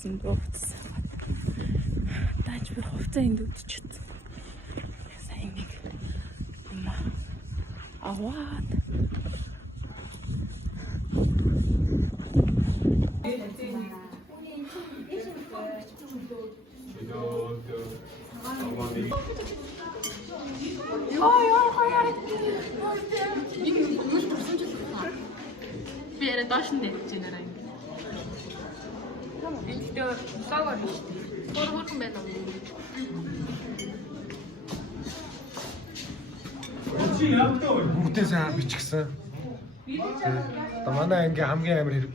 авсан дууцсан. Тааж би хувцас энд үдчихсэн. Сайн нэг юм аваад. Би яриа доош нь дэж байна аа. Энд дээр сагаар шүү дээ. Хөргөн байна уу? Бүгдээ сайн бичгсэн. Одоо манай анги хамгийн амар хэрэг.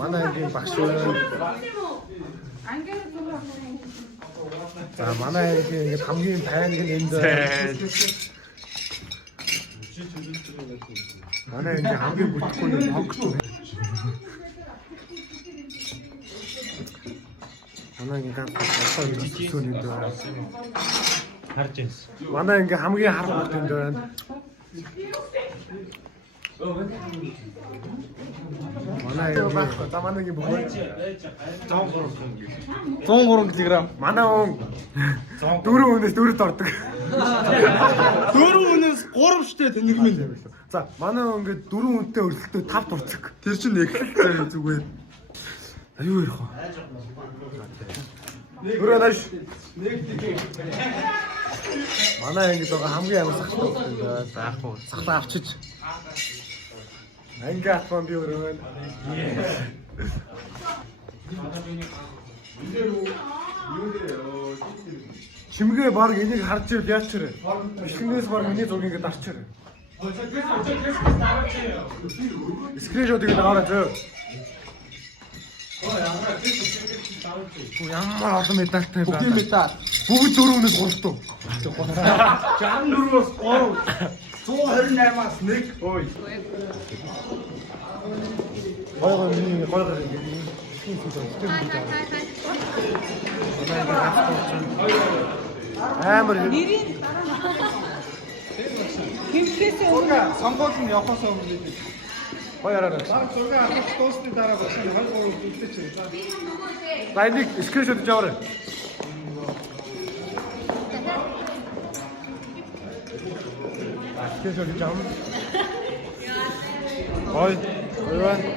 Манай ангийн багш байна. За манай ангийн ингээд хамгийн тайнг нь энд. Манай ангийн хамгийн бүтэхгүй нь хогч. Манай ангийн гацсан зүйлсүүд энд байна. Харж байна. Манай ангийн хамгийн хар хурд энд байна. Манай байхгүй. За манай ангийн бүгд 103 кг. Манай он 4 хүнээс 4-д ордог. 4 хүнээс 3 штэ тэнэрмэн. За манай он ингээд 4 хүнтэй өрсөлдөд 5 турцаг. Тэр чинь нэг зүгээр. Аюу ярих уу? Өөрөө нааш. Манай ангид байгаа хамгийн амар сахтай юм байна. Заах уу? Сахлаа авчиж. Анги атман би өөрөө байна. Чимгээ баг энийг харж яачаар. Бишгнээс баг миний зургийг ингээд авчаар. Скриншот ингэ аваад зөө. Ямар олон медальтай байна. Бүхий медаль. Бүгд 4-өөс 3 туу. 64-өөс 3. 128-аас 1. Ой. Гой миний гой амар Сонгуул нь явахаас өмнө гой араа. зураг авах дуусны дараа бас 2-3 үлдээч. За энийг скриншот хийж аваарай. Скриншот хийж авах. Гой байна.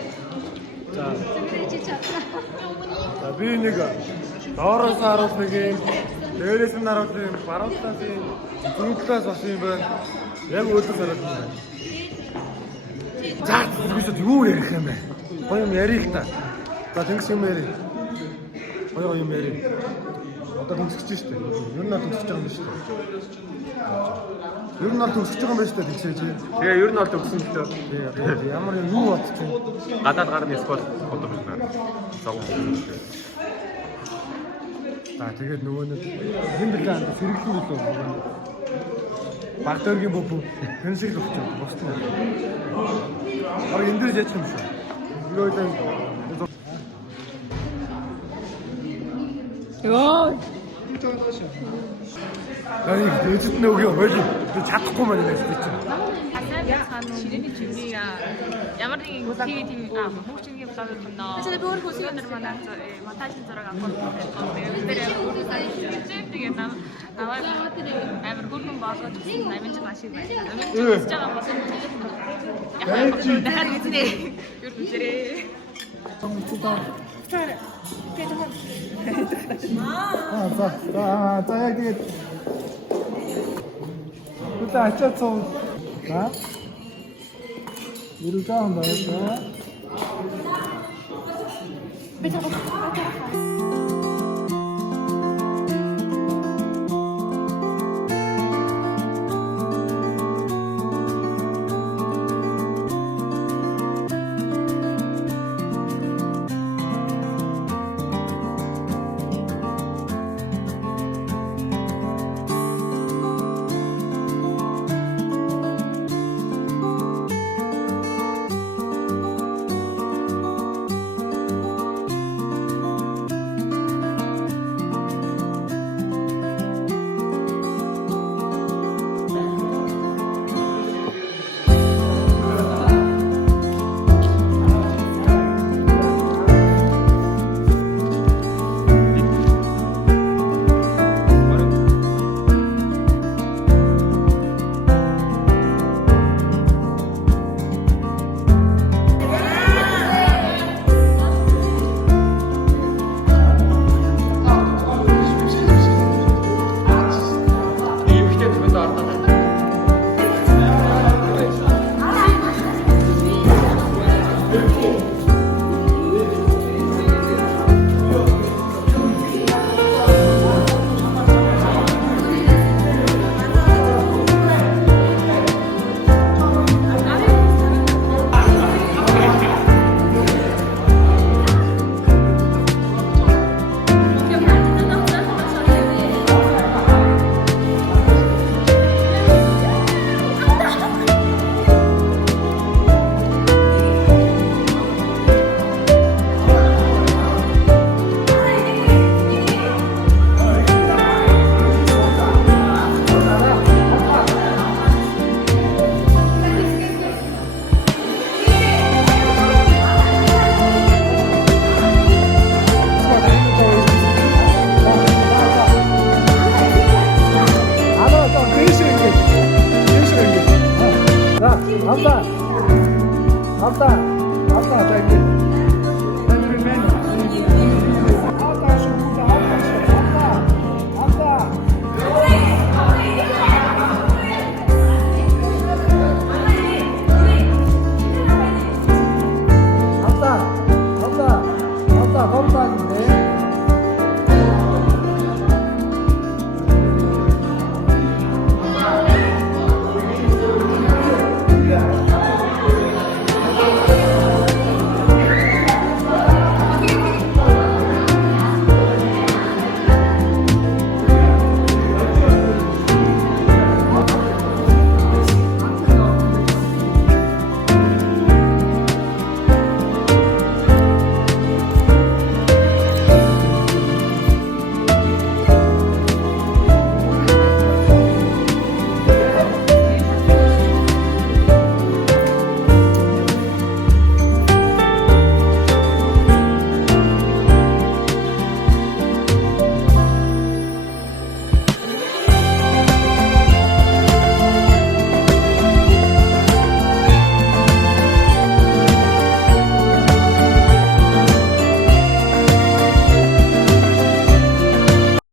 За би нэг доороос харуулах нэг юм, дээрээс нь харуулах юм, баруунаас юм, зүрхлээс бас юм байна. Яг өөдөөс харуулах юм байна. За зүрхээс юу ярих юм бэ? Гоё юм ярих та. За тэнгис юм ярих. Гоё юм ярих. Одоо төгсөж штэ. Ер нь төгсөж байгаа юм штэ. Ер нь төгсөж байгаа юм байна штэ тэгсээ чи. Тэгээ ер нь төгсөн л дээ. Тэгээ ямар юу бодчих вэ? Гадаад гарны сквот бодож байна. Зог. Тэгээд нөгөө нэг хэн блээ сэргэлэн үлээ. Багтөргийн бөв хэн шиг л болчих. Бостой. Орой энэ дэр ячих юм шүү. Нөгөө Йоо. 아니 어쨌든 여기 멀리 чадахгүй маань байж тийч. Ширэний чимээ ямар нэгэн TV хөгжингийн блог байна. Тэгээд өөр хөсгөн нар манай монтажын зураг авах тэгээд аваад амар хөргөн болгож амин ч маш их байна. Амин ч хийж байгаа бол яхаа үзлээ. Юу үзэрээ. За яг тэгээд Куда ачаацсан. За. Ирүүл жаан байна. Би чамд Авта. Авта за ингэ.